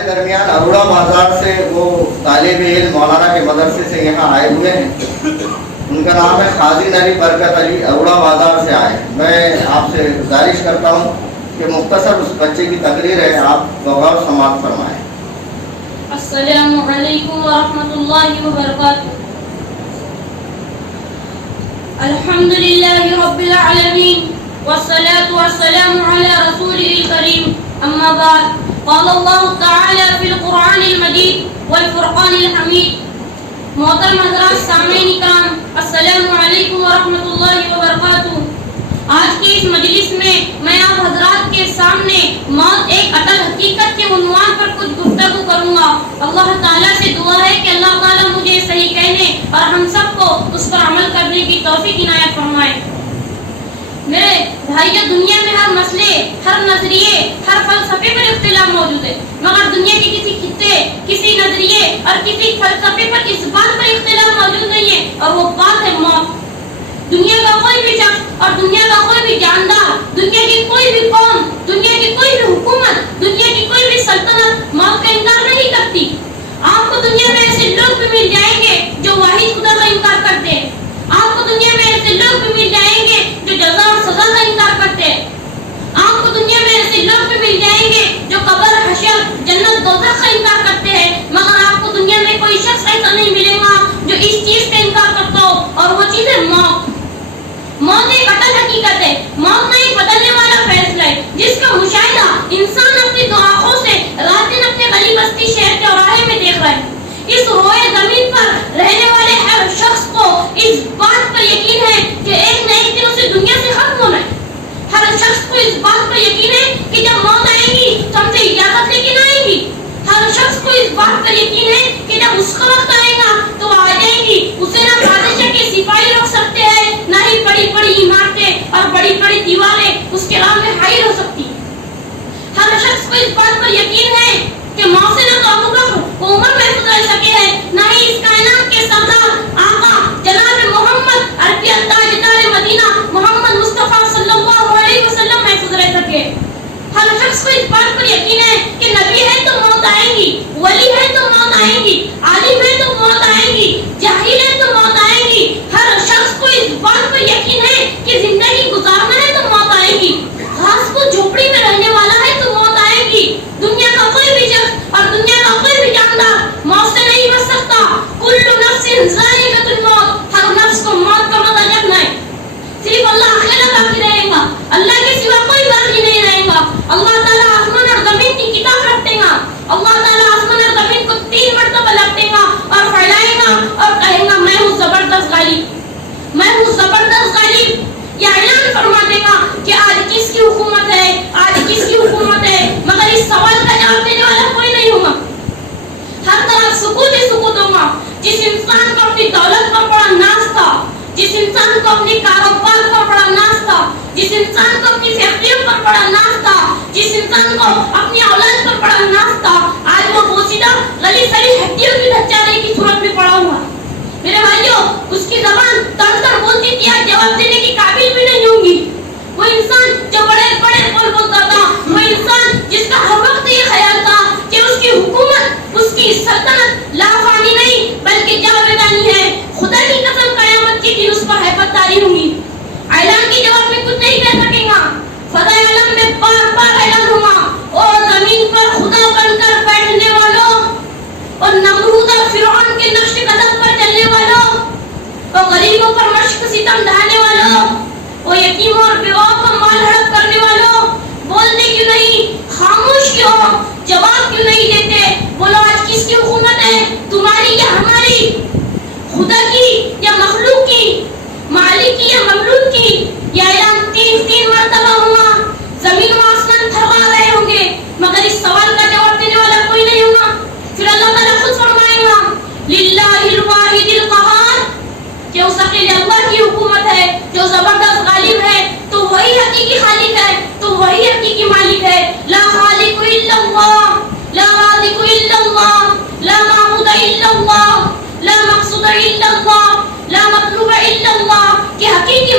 ہمارے درمیان اروڑا بازار سے وہ طالب علم مولانا کے مدرسے سے یہاں آئے ہوئے ہیں. ان کا نام ہے خازن علی برکت علی, اروڑا بازار سے آئے. میں آپ سے گزارش کرتا ہوں کہ مختصر اس بچے کی تقریر ہے, آپ غور سماعت فرمائیں. السلام علیکم ورحمۃ اللہ وبرکاتہ. الحمد للہ رب العالمین والصلاة والسلام علی رسولہ الکریم. اما بعد, قال اللہ تعالی فی القرآن المجید والفرقان الحمید. محترم حضرات سامعین کرام, السلام علیکم ورحمۃ اللہ وبرکاتہ. آج کی اس مجلس میں آپ حضرات کے سامنے موت ایک اٹل حقیقت کے عنوان پر کچھ گفتگو کروں گا. اللہ تعالیٰ سے دعا ہے کہ اللہ تعالیٰ مجھے صحیح کہنے اور ہم سب کو اس پر عمل کرنے کی توفیق عنایت فرمائے. میرے بھائیو, دنیا میں ہر مسئلے, ہر نظریے, ہر فلسفے پر اختلاف موجود ہے, مگر دنیا کے کسی خطے, کسی نظریے اور کسی فلسفے پر اس بات پر اختلاف موجود نہیں ہے, اور وہ بات ہے موت. دنیا کا کوئی بھی شخص اور دنیا کا کوئی بھی جاندار, دنیا کی کوئی بھی قوم, دنیا کی کوئی بھی حکومت, دنیا کی کوئی بھی سلطنت موت کا انکار نہیں کرتی. آپ کو دنیا میں ایسے لوگ بھی مل جائیں گے جو واحد خدا کا انکار کرتے ہیں. آپ کو دنیا میں ایسے لوگ بھی مل جائیں گے جو جزا اور سزا کا انکار کرتے ہیں. آپ کو دنیا میں ایسے لوگ بھی مل جائیں گے جو قبر, حشر, جنت, دوزخ کا انکار کرتے ہیں. مگر آپ کو دنیا میں کوئی شخص ایسا نہیں ملے گا جو اس چیز کا انکار کرتا ہو, اور وہ چیز ہے موت. موت ایک اٹل حقیقت ہے. موت میں ایک بدلنے والا فیصلہ ہے جس کا مشاہدہ انسان اپنی دو آنکھوں سے رات دن اپنے گلی بستی, شہر کے چوراہے میں دیکھ رہا ہے. اس روئے زمین پر رہنے والے ہر شخص کو اس بات پر یقین ہے کہ ایک نہ ایک دن اسے دنیا سے ختم ہونا ہے. ہر شخص کو اس بات پر یقین ہے کہ جب موت آئے گی تو ہم سے اجازت لے کے نہ آئے گی. ہر شخص کو اس بات پر یقین ہے کہ جب اس کا وقت آئے گا تو وہ آ جائے گی. اسے نہ بادشاہ کے سپاہی روک سکتے ہیں, نہ ہی بڑی بڑی عمارتیں اور بڑی بڑی دیواریں اس کے راہ میں حائل ہو سکتی. ہر شخص کو اس بات پر یقین ہے کہ موت سے نہ تو ابو بکر و عمر محفوظ رہ سکے ہیں, نہ ہی اس کائنات کے سردار آقا جناب محمد عربی تاجدار مدینہ محمد مصطفیٰ صلی اللہ علیہ وسلم محفوظ رہ سکے. ہر شخص کو اس بات پر یقین ہے کہ نبی ہے تو موت آئے گی, ولی ہے تو موت آئے گی, عالم ہے تو موت آئے گی, جاہل ہے تو موت آئے گی. ہر شخص کو اس بات پر یقین ہے کہ زندگی گزارنا ہے تو موت آئے گی, گھاس کو جھوپڑی میں رہنے والا ہے تو موت آئے گی. دنیا کا کوئی بھی شخص اور دنیا کا کوئی بھی جاندار موت سے نہیں بچ سکتا. کل نفس ذائقۃ الموت, ہر نفس کو موت کا مزہ چکھنا ہے. صرف اللہ آخرت باقی رہے گا, اللہ کے سوا کوئی باقی نہیں رہے گا. اللہ تعالیٰ آسمان اور زمین کی کتاب رکھ دے گا. اللہ تعالیٰ آسمان اور زمین کو 3 مرتبہ لگ دے گا اور پھیلائے گا اور کہے گا میں ہوں زبردست غالب, میں ہوں زبردست غالب. یہ اعلان فرما دے گا کہ آج کس کی حکومت ہے, آج کس کی حکومت ہے, مگر اس سوال کا جواب دینے والا کوئی نہیں ہوگا. ہر طرف سکوت ہی سکوت ہوگا. جس انسان کو اپنی دولت پر بڑا ناز تھا, جس انسان کو اپنی کاروبار پر بڑا ناز تھا, جس انسان کو اپنی فیکٹریوں پر بڑا ناز تھا, جس انسان کو اپنی اولاد پر بڑا ناز تھا, آج وہ بوسیدہ گلی سڑی ہڈیوں کی دھچانے کی صورت میں پڑا ہوا. میرے بھائیوں, اس کی زبان تڑ تڑ بولتی تھی, آج جواب دینے کی قابل بھی نہیں ہوں گی. وہ انسان جو بڑے بڑے بول بولتا تھا, وہ انسان جس کا ہر وقت یہ خیال تھا کہ اس کی حکومت, اس کی سلطنت لافانی نہیں بلکہ جاویدانی ہے. خدا کی قسم قیامت کے دن اس پر ہیبت طاری ہوں گی. اعلان کے جواب میں کچھ نہیں کہہ سکے گا. فضائے عالم میں بار بار اعلان ہوگا, اور زمین پر خدا بن کر بیٹھنے والوں, اور نمرود اور فرعون کے نقش قدم پر چلنے والوں, اور غریبوں پر مشق ستم ڈھانے والوں, اور یتیموں اور بیواؤں کو مال ہڑپ کرنے والوں, بولتے کیوں نہیں, خاموش کیوں, جواب کیوں نہیں دیتے؟ بولو آج کس کی حکومت ہے, تمہاری یا ہماری, خدا کی یا مخلوق کی, مالک کی یا مملوک کی؟ یہ اعلان 3 مرتبہ ہوا. زمین و آسمان تھرا رہے ہوں گے, مگر اس سوال کا جواب دینے والا کوئی نہیں ہوگا. پھر اللہ تعالیٰ خود فرمائے گا للہ الواحد القہار, کہ اس اکیلے اللہ کی حکومت ہے جو زبردست غالب ہے, تو وہی حقیقی خالق ہے, تو وہی حقیقی مالک ہے. لا خالق الا اللہ, لا رازق الا اللہ, لا معبود الا اللہ, لا مقصود الا اللہ, لا مطلوب الا اللہ. کہ حقیقی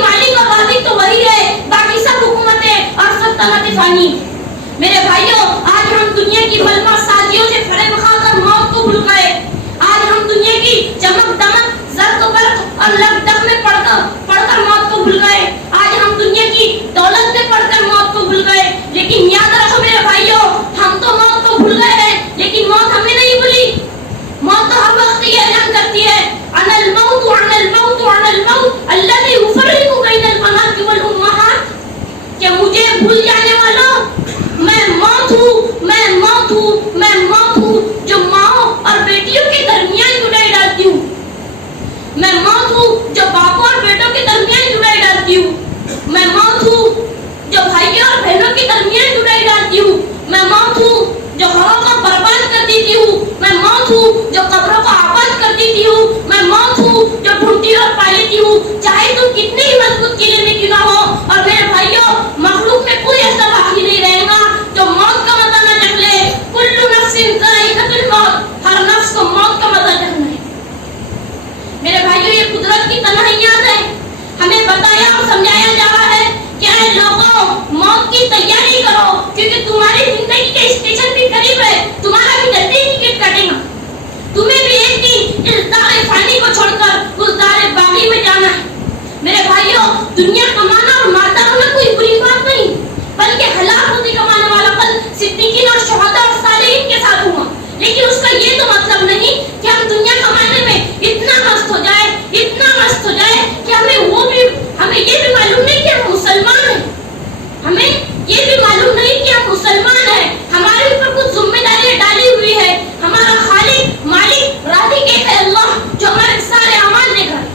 ہوں جو قبروں کو آباد کر دیتی ہوں، میں موت ہوں جو ڈھونڈتی اور پالیتی ہوں، چاہے تم کتنے ہی مضبوط قلعے میں کیوں نہ ہو۔ اور میرے بھائیوں، مخلوق میں کوئی ایسا باقی نہیں رہے گا جو موت کا مزہ نہ چکھ لے۔ کل نفس ذائقۃ الموت، ہر نفس کو موت کا مزہ چکھنا ہے۔ میرے بھائیوں، یہ قدرت کی تنہائیات ہے۔ ہمیں بتایا اور سمجھایا جا رہا ہے کہ اے لوگوں، موت کی تیاری کرو، کیونکہ تمہاری زندگی کے اسٹیشن بھی قریب ہے، تمہارا بھی جلدی ٹکٹ کٹے گا۔ تمہیں بھی ایک دن اس دار فانی کو چھوڑ کر اس دار باقی میں جانا ہے۔ میرے بھائیوں، دنیا کمانا اور مالدار ہونا کوئی بری بات نہیں، بلکہ حلال روزی کمانے والا پل صدیقین اور شہداء اور صالحین کے ساتھ ہوا۔ لیکن اس کا یہ تو مطلب نہیں کہ ہم دنیا کمانے میں اتنا مست ہو جائے کہ ہمیں یہ بھی معلوم نہیں کہ ہم مسلمان ہیں، ہمیں یہ بھی معلوم نہیں کہ ہم مسلمان ہیں، ہمارے اوپر کچھ ذمہ داریاں ڈالی ہوئی ہے۔ ہمارا خالق مالک رازق ایک ہے اللہ، جو ہمارے سارے اعمال دیکھ رہا ہے۔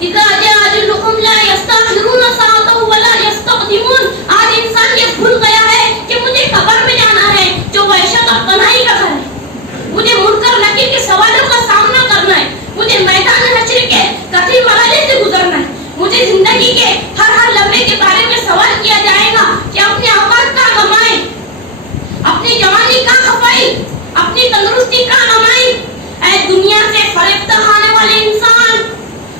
اذا جاء اجلهم لا يستأخرون ساعة ولا يستقدمون۔ آج انسان یہ بھول گیا ہے کہ مجھے قبر میں جانا ہے، جو وحشت اور تنہائی کا گھر ہے۔ مجھے منکر نکیر کے سوالوں کا سامنا کرنا ہے، مجھے میدان حشر کے کٹھن مرحلے سے گزرنا ہے۔ مجھے زندگی کے ہر لمحے کے بارے میں سوال کیا جائے گا کہ اپنے اوقات کہاں گمائے، اپنی جوانی کہاں کھپائی، اپنی تندرستی کہاں گمائی۔ اے دنیا سے فریب کھانے والے انسان،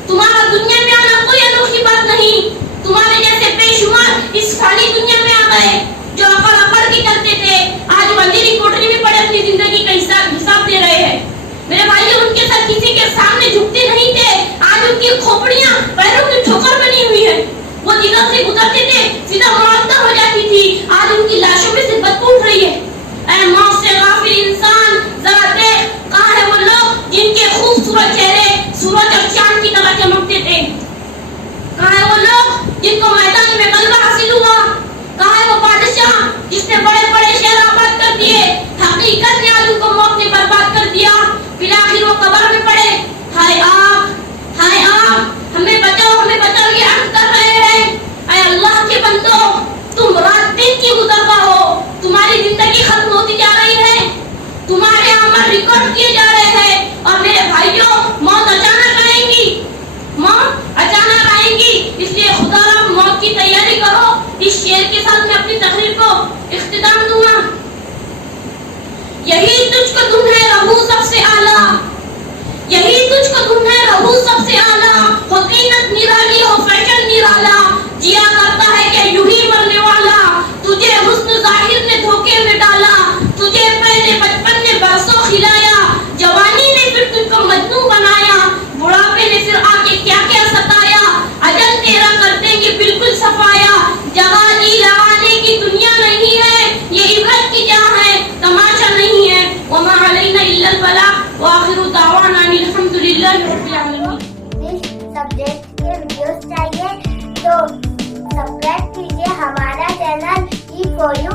تمہارا دنیا میں آنا کوئی انوکھی بات نہیں۔ تمہارے جیسے بے شمار اس فانی دنیا میں آ گئے جو اکڑ کے چلتے تھے، آج وہ اندھیری کوٹری میں پڑے اپنی زندگی کا حساب دے رہے ہیں۔ میرے بھائیوں، ان کے ساتھ کسی کے سامنے جھکتے نہیں تھے، آج ان کی کھوپڑیاں پیروں کی ٹھوکر بنی ہوئی ہے۔ وہ جگہ سے گزرتے تھے سیدھا معاوضہ ہو جاتی تھی، آج ان کی لاشوں میں سے بدبو اٹھ رہی ہے۔ اے موت سے غافل انسان، ذرا دیکھ کہاں ہے وہ لوگ جن کے خوبصورت چہرے سورج اور چاند کی طرح چمکتے تھے؟ کہاں ہے وہ لوگ جن کو میدان میں غلبہ حاصل ہوا؟ کہاں ہے وہ بادشاہ جس نے بڑے بڑے شہر آباد کر دیے؟ حقیقت میں آج ان کو موت نے برباد کر دیا۔ بالآخر وہ قبر میں پڑے، ہائے آپ، ہائے آپ، ہمیں بچاؤ یہ عرض کر رہے ہیں۔ اے اللہ کے بندو، تم رات دن کی گزرتا ہو، تمہاری زندگی ختم ہوتی جا رہی ہے، تمہارے اعمال ریکارڈ کیے جا رہے ہیں۔ اور میرے بھائیوں، موت اچانک آئیں گی، موت اچانک آئیں گی، اس لیے خدا را موت کی تیاری کرو۔ اس شعر کے ساتھ میں اپنی تقریر کو اختتام دوں گا۔ یہی تجھ کو دن ہے رہو سب سے اعلیٰ، یہی تجھ کو دن ہے رہو سب سے اعلیٰ، ہو قیمت نرالی ہو فیشن نرالا، جیا کرتا ہے کہ یوں ہی مرنے والا، تجھے حسن ظاہر نے دھوکے میں ڈالا، تجھے پہلے بچپن نے برسوں کھلایا، جوانی نے پھر تجھ کو مجنون بنایا، بڑھاپے نے پھر آ کے کیا کیا ستایا، اجل تیرا کر دیں گے بالکل صفایا، جگہ جی لگانے کی دنیا نہیں ہے، یہ عبرت کی جہاں ہے، تماشا نہیں ہے۔ وما علینا الا البلاغ وآخر دعوانا ان الحمد للہ رب العالمین۔ اس سبجیکٹ کے ویڈیوز چاہیے تو سبسکرائب کیجیے ہمارا چینل E4U